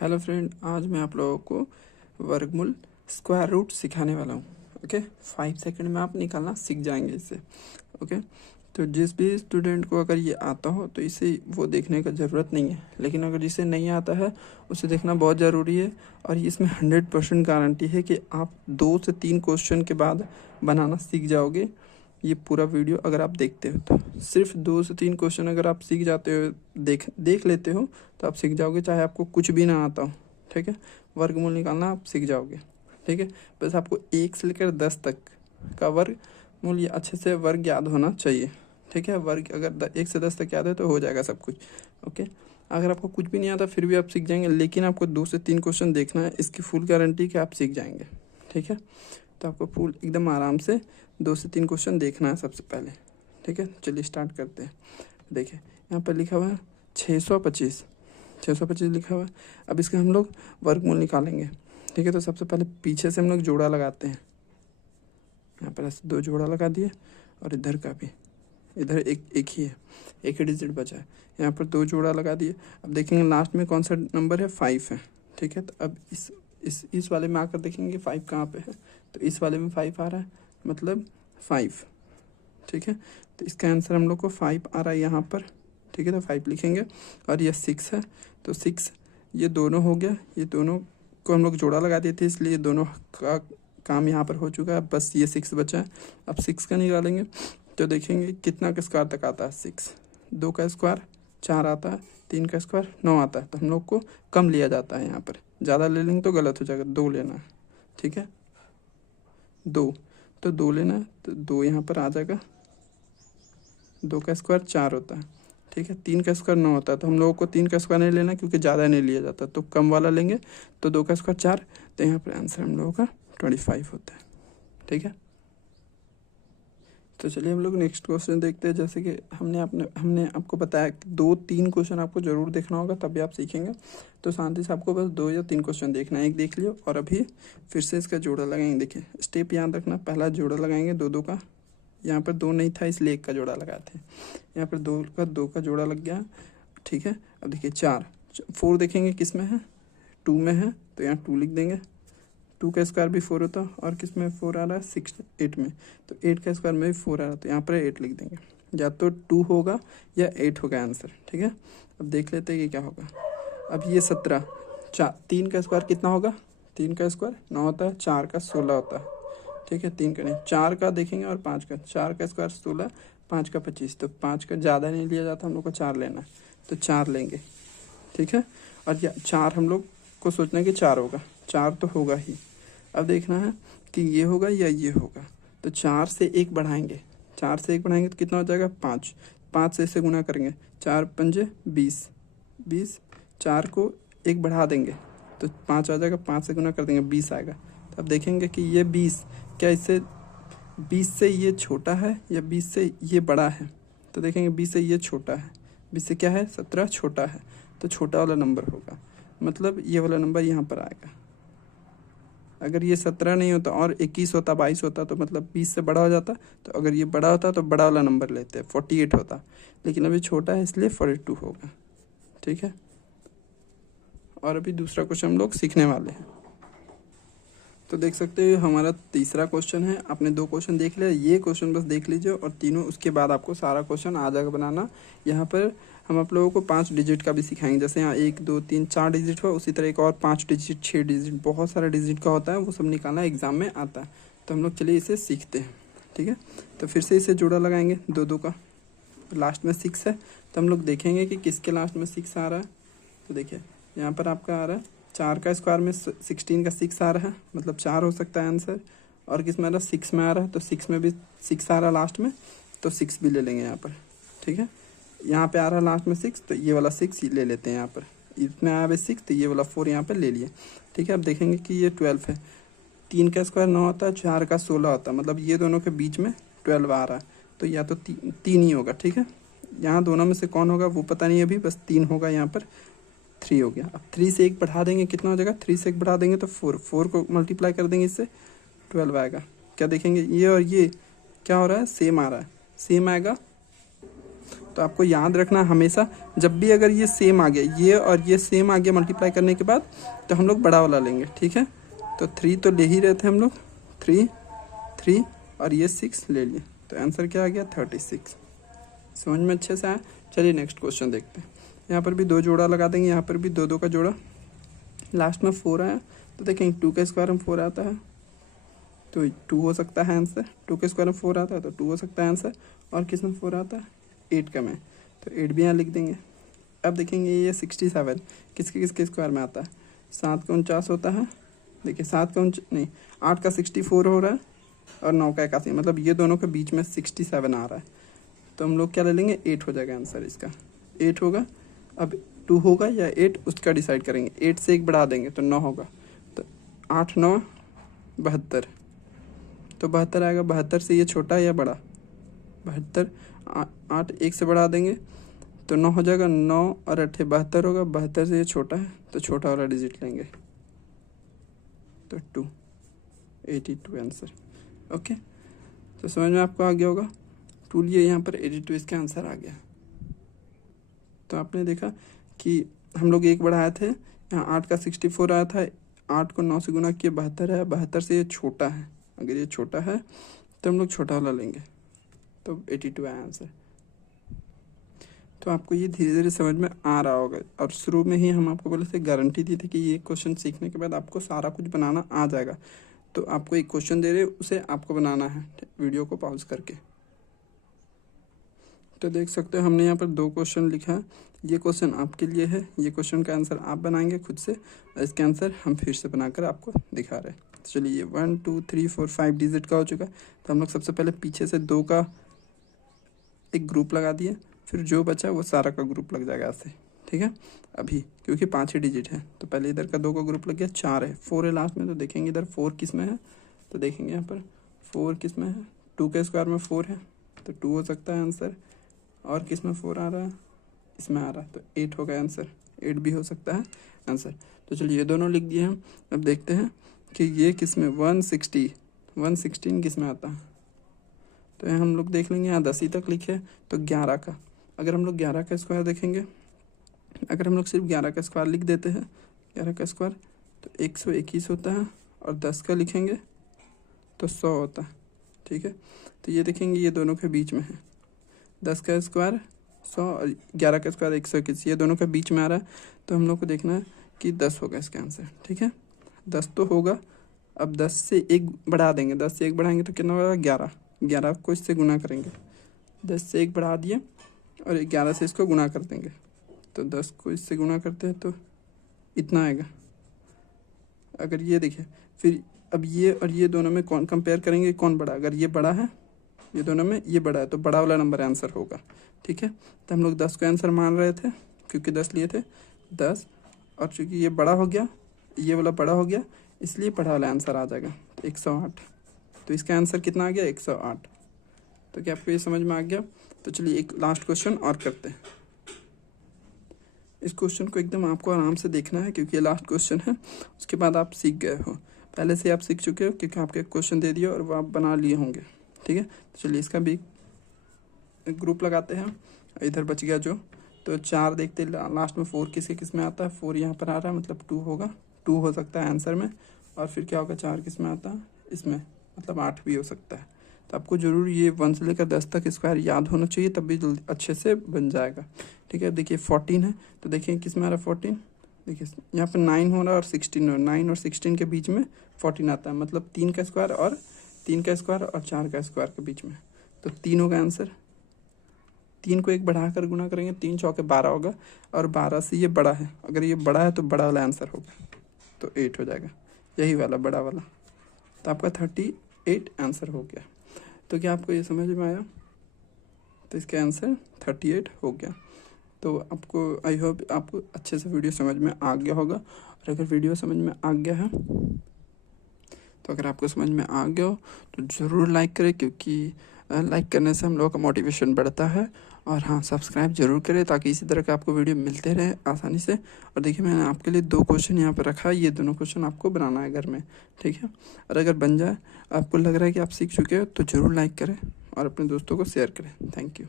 Hello friend, आज मैं आप लोगों को वर्गमूल स्क्वायर रूट सिखाने वाला हूँ। ओके, 5 सेकंड में आप निकालना सीख जाएंगे इससे। ओके, तो जिस भी स्टूडेंट को अगर ये आता हो तो इसे वो देखने का ज़रूरत नहीं है, लेकिन अगर जिसे नहीं आता है उसे देखना बहुत ज़रूरी है। और इसमें 100% गारंटी है कि आप 2 से 3 क्वेश्चन के बाद बनाना सीख जाओगे। ये पूरा वीडियो अगर आप देखते हो तो सिर्फ 2 से 3 क्वेश्चन अगर आप सीख जाते हो, देख लेते हो तो आप सीख जाओगे, चाहे आपको कुछ भी ना आता हो। ठीक है, वर्गमूल निकालना आप सीख जाओगे। ठीक है, बस आपको 1 से लेकर 10 तक का वर्गमूल अच्छे से वर्ग याद होना चाहिए। ठीक है, वर्ग अगर 1 से 10 तक याद है तो हो जाएगा सब कुछ। ओके, अगर आपको कुछ भी नहीं आता फिर भी आप सीख जाएंगे, लेकिन आपको 2 से 3 क्वेश्चन देखना है, इसकी फुल गारंटी कि आप सीख जाएंगे। ठीक है, तो आपको फुल एकदम आराम से 2 से 3 क्वेश्चन देखना है सबसे पहले। ठीक है, चलिए स्टार्ट करते हैं। देखिए यहाँ पर लिखा हुआ है 625 लिखा हुआ है। अब इसका हम लोग वर्गमूल निकालेंगे। ठीक है, तो सबसे पहले पीछे से हम लोग जोड़ा लगाते हैं। यहाँ पर ऐसे 2 जोड़ा लगा दिए और इधर का भी, इधर एक ही है, एक ही डिजिट बचा है। यहाँ पर 2 जोड़ा लगा दिए। अब देखेंगे लास्ट में कौन सा नंबर है, 5 है। ठीक है, तो अब इस वाले में आकर देखेंगे 5 कहाँ पे है, तो इस वाले में 5 आ रहा है, मतलब 5। ठीक है, तो इसका आंसर हम लोग को 5 आ रहा है यहाँ पर। ठीक है, तो 5 लिखेंगे। और ये 6 है, तो 6 ये दोनों हो गया, ये दोनों को हम लोग जोड़ा लगा दिए थे, इसलिए दोनों का काम यहाँ पर हो चुका है। बस ये 6 बचा है। अब 6 का निकालेंगे तो देखेंगे कितना का स्क्वायर तक आता है। 6, 2 का स्क्वायर 4 आता है, 3 का स्क्वायर 9 आता है। तो हम लोग को कम लिया जाता है, यहाँ पर ज़्यादा ले लेंगे तो गलत हो जाएगा, 2 लेना है। ठीक है, 2, तो 2 लेना है, तो 2 यहाँ पर आ जाएगा। 2 का स्क्वायर 4 होता है। ठीक है, 3 का स्क्वायर 9 होता है, तो हम लोगों को 3 का स्क्वायर नहीं लेना क्योंकि ज़्यादा नहीं लिया जाता, तो कम वाला लेंगे। तो 2 का स्क्वायर 4, तो यहाँ पर आंसर हम लोगों का 25 होता है। ठीक है, तो चलिए हम लोग नेक्स्ट क्वेश्चन देखते हैं। जैसे कि हमने आपको बताया कि 2-3 क्वेश्चन आपको ज़रूर देखना होगा, तभी आप सीखेंगे। तो शांति से आपको बस 2 या 3 क्वेश्चन देखना है। एक देख लियो और अभी फिर से इसका जोड़ा लगाएंगे। देखिए स्टेप याद रखना, पहला जोड़ा लगाएंगे 2-2 का। यहाँ पर 2 नहीं था इसलिए 1 का जोड़ा लगाए थे। यहाँ पर 2 का जोड़ा लग गया। ठीक है, अब देखिए 4 देखेंगे किस में है, 2 में है, तो यहाँ 2 लिख देंगे। 2 का स्क्वायर भी 4 होता है, और किस में 4 आ रहा है, 8 में, तो 8 का स्क्वायर में भी 4 आ रहा है, तो यहाँ पर 8 लिख देंगे। या तो 2 होगा या 8 होगा आंसर। ठीक है, अब देख लेते हैं कि क्या होगा। अब ये 17, 3 का स्क्वायर कितना होगा, 3 का स्क्वायर 9 होता है, 4 का 16 होता है। ठीक है, 3 का नहीं, 4 का देखेंगे और 5 का। 4 का स्क्वायर 16, 5 का 25, तो 5 का ज़्यादा नहीं लिया जाता, हम लोग को 4 लेना है, तो 4 लेंगे। ठीक है, और 4 हम लोग को सोचना है कि 4 होगा, 4 तो होगा ही। अब देखना है कि ये होगा या ये होगा, तो 4 से 1 बढ़ाएंगे। 4 से 1 बढ़ाएंगे तो कितना हो जाएगा, 5। 5 से इसे गुना करेंगे, 4 पंजे 20, 20, 4 को 1 बढ़ा देंगे तो 5 आ जाएगा, 5 से गुना कर देंगे 20 आएगा। तो अब देखेंगे कि ये 20 क्या इससे 20 से ये छोटा है या 20 से ये बड़ा है, तो देखेंगे 20 से ये छोटा है, 20 से क्या है 17 छोटा है, तो छोटा वाला नंबर होगा, मतलब ये वाला नंबर यहाँ पर आएगा। अगर ये 17 नहीं होता और 21 होता, 22 होता, तो मतलब 20 से बड़ा हो जाता, तो अगर ये बड़ा होता तो बड़ा वाला नंबर लेते, 48 होता, लेकिन अभी छोटा है इसलिए 42 होगा। ठीक है, और अभी दूसरा क्वेश्चन हम लोग सीखने वाले हैं। तो देख सकते हो हमारा तीसरा क्वेश्चन है। आपने 2 क्वेश्चन देख लिया, ये क्वेश्चन बस देख लीजिए और तीनों, उसके बाद आपको सारा क्वेश्चन आ जाएगा बनाना। यहाँ पर हम आप लोगों को 5 डिजिट का भी सिखाएंगे, जैसे यहाँ 1 2 3 4 डिजिट हुआ, उसी तरह एक और 5 डिजिट 6 डिजिट, बहुत सारा डिजिट का होता है, वो सब निकालना एग्जाम में आता है। तो हम लोग चलिए इसे सीखते हैं। ठीक है, तो फिर से इसे जोड़ा लगाएंगे 2-2 का, लास्ट में 6 है, तो हम लोग देखेंगे कि किसके लास्ट में 6 आ रहा है। तो देखिए यहाँ पर आपका आ रहा है 4 का स्क्वायर में 16 का 6 आ रहा है, मतलब 4 हो सकता है आंसर। और किस में आ रहा है, 6 में आ रहा है, तो 6 में भी 6 आ रहा है लास्ट में, तो 6 भी ले लेंगे यहाँ पर। ठीक है, यहाँ पे आ रहा है लास्ट में 6, तो ये वाला 6 ले लेते हैं यहाँ पर। इसमें आया है 6, तो ये वाला 4 यहाँ पर ले लिए। ठीक है, अब देखेंगे कि ये 12 है। 3 का स्क्वायर 9 होता है, 4 का 16 होता है, मतलब ये दोनों के बीच में 12 आ रहा है, तो या तो 3 ही होगा। ठीक है, यहाँ दोनों में से कौन होगा वो पता नहीं अभी, बस 3 होगा, यहाँ पर 3 हो गया। अब 3 से 1 बढ़ा देंगे, कितना हो जाएगा, 3 से 1 बढ़ा देंगे तो 4 को मल्टीप्लाई कर देंगे इससे, 12 आएगा। क्या देखेंगे ये और ये क्या हो रहा है, सेम आ रहा है, सेम आएगा, तो तो आपको याद रखना हमेशा, जब भी अगर ये सेम आ गया, ये और ये सेम आ गया मल्टीप्लाई करने के बाद, तो हम लोग बड़ा वाला लेंगे। ठीक है, तो 3 तो ले ही रहे थे हम लोग, 3 और ये 6 ले लिए, तो आंसर क्या आ गया 36। समझ में अच्छे से आया। चलिए नेक्स्ट क्वेश्चन देखते हैं। यहाँ पर भी 2 जोड़ा लगा देंगे, यहाँ पर भी 2 का जोड़ा, लास्ट में 4 आया तो देखेंगे 2 के स्क्वायर में 4 आता है तो 2 हो सकता है आंसर। 2 के स्क्वायर में 4 आता है तो 2 हो सकता है आंसर। और किस में 4 आता है, 8 का में, तो 8 भी यहाँ लिख देंगे। अब देखेंगे ये 67 किसके स्क्वायर में आता है, 7 का 49 होता है। देखिए 8 का 64 हो रहा है और 9 का 81, मतलब ये दोनों के बीच में 67 आ रहा है। तो हम लोग क्या ले लेंगे, 8 हो जाएगा आंसर इसका, 8 होगा। अब 2 होगा या 8 उसका डिसाइड करेंगे। 8 से 1 बढ़ा देंगे तो 9 होगा, तो 8 9 72, तो 72 आएगा। 72 से ये छोटा है या बड़ा, 72, 8 1 से बढ़ा देंगे तो 9 हो जाएगा। 9 और 8 72 होगा, 72 से ये छोटा है तो छोटा वाला डिजिट लेंगे, तो 2, 82 आंसर। ओके, तो समझ में आपको आ गया होगा। 2 लिए यहाँ पर 82 इसका आंसर आ गया। तो आपने देखा कि हम लोग 1 बढ़ाए थे, यहाँ 8 का 64 आया था, 8 को 9 से गुना किया 72 है, 72 से ये छोटा है, अगर ये छोटा है तो हम लोग छोटा वाला लेंगे, तो 82 आया आंसर। तो आपको ये धीरे धीरे समझ में आ रहा होगा, और शुरू में ही हम आपको बोले थे, गारंटी दी थी कि ये क्वेश्चन सीखने के बाद आपको सारा कुछ बनाना आ जाएगा। तो आपको एक क्वेश्चन दे रहे, उसे आपको बनाना है वीडियो को पॉज करके। तो देख सकते हो हमने यहाँ पर 2 क्वेश्चन लिखा है। ये क्वेश्चन आपके लिए है, ये क्वेश्चन का आंसर आप बनाएंगे खुद से, और इसका आंसर हम फिर से बनाकर आपको दिखा रहे हैं। तो चलिए ये 1 2 3 4 5 डिजिट का हो चुका है। तो हम लोग सबसे पहले पीछे से 2 का एक ग्रुप लगा दिए, फिर जो बचा वो सारा का ग्रुप लग जाएगा ऐसे। ठीक है, अभी क्योंकि 5 ही डिजिट है तो पहले इधर का 2 का ग्रुप लग गया, 4 है, 4 है लास्ट में। तो देखेंगे इधर 4 किस में है, तो देखेंगे यहाँ पर 4 किस में है, 2 के स्क्वायर में 4 है तो 2 हो सकता है आंसर। और किस में 4 आ रहा है, इसमें आ रहा है, तो 8 हो गया आंसर, 8 भी हो सकता है आंसर। तो चलिए ये दोनों लिख दिए हम। अब देखते हैं कि ये किस में 116 किस में आता है। तो यहाँ हम लोग देख लेंगे, यहाँ 10 ही तक लिखे तो 11 का, अगर हम लोग 11 का स्क्वायर देखेंगे, अगर हम लोग सिर्फ 11 का स्क्वायर लिख देते हैं, 11 का स्क्वायर तो 121 होता है, और 10 का लिखेंगे तो 100 होता है। ठीक है, तो ये देखेंगे ये दोनों के बीच में है, 10 का स्क्वायर 100 और 11 का स्क्वायर 121, ये दोनों के बीच में आ रहा है। तो हम लोग को देखना है कि 10 होगा इसका आंसर। ठीक है, 10 तो होगा। अब 10 से 1 बढ़ा देंगे, 10 से 1 बढ़ाएंगे तो कितना होगा 11, 11 को इससे गुना करेंगे, 10 से 1 बढ़ा दिए और 11 से इसको गुना कर देंगे, तो 10 को इससे गुना करते हैं तो इतना आएगा। अगर ये देखिए फिर अब ये और ये दोनों में कौन कंपेयर करेंगे, कौन बड़ा, अगर ये बड़ा है, ये दोनों में ये बड़ा है तो बड़ा वाला नंबर आंसर होगा। ठीक है, तो हम लोग 10 को आंसर मान रहे थे क्योंकि 10 लिए थे, 10, और चूँकि ये बड़ा हो गया, ये वाला बड़ा हो गया, इसलिए बड़ा वाला आंसर आ जाएगा, तो 108। तो इसका आंसर कितना आ गया 108। तो क्या आपको ये समझ में आ गया। तो चलिए एक लास्ट क्वेश्चन और करते हैं। इस क्वेश्चन को एकदम आपको आराम से देखना है क्योंकि ये लास्ट क्वेश्चन है, उसके बाद आप सीख गए हो, पहले से आप सीख चुके हो क्योंकि आपके क्वेश्चन दे दिए और वो आप बना लिए होंगे। ठीक है, तो चलिए इसका भी ग्रुप लगाते हैं। इधर बच गया जो, तो 4 देखते लास्ट में 4 किस में आता है, 4 यहाँ पर आ रहा है मतलब 2 होगा, 2 हो सकता है आंसर में। और फिर क्या होगा 4 किस में आता है, इसमें, मतलब 8 भी हो सकता है। तो आपको ज़रूर ये 1 से लेकर 10 तक स्क्वायर याद होना चाहिए, तब भी जल्दी अच्छे से बन जाएगा। ठीक है, देखिए 14 है तो देखिए किस में आ रहा है 14, देखिए यहाँ पर 9 हो रहा है और 16 हो रहा है, 9 और 16 के बीच में 14 आता है, मतलब 3 का स्क्वायर और 4 का स्क्वायर के बीच में, तो 3 होगा आंसर। 3 को 1 बढ़ाकर गुना करेंगे, 3 चौके 12 होगा, और 12 से ये बड़ा है, अगर ये बड़ा है तो बड़ा वाला आंसर होगा, तो 8 हो जाएगा, यही वाला बड़ा वाला। तो आपका 38 आंसर हो गया। तो क्या आपको ये समझ में आया, तो इसका आंसर 38 हो गया। तो आपको आई होप आपको अच्छे से वीडियो समझ में आ गया होगा। और अगर वीडियो समझ में आ गया है, तो अगर आपको समझ में आ गया हो तो ज़रूर लाइक करें, क्योंकि लाइक करने से हम लोगों का मोटिवेशन बढ़ता है। और हाँ, सब्सक्राइब जरूर करें ताकि इसी तरह के आपको वीडियो मिलते रहे आसानी से। और देखिए मैंने आपके लिए 2 क्वेश्चन यहाँ पर रखा है, ये दोनों क्वेश्चन आपको बनाना है घर में। ठीक है, और अगर बन जाए, आपको लग रहा है कि आप सीख चुके हो, तो ज़रूर लाइक करें और अपने दोस्तों को शेयर करें। Thank you.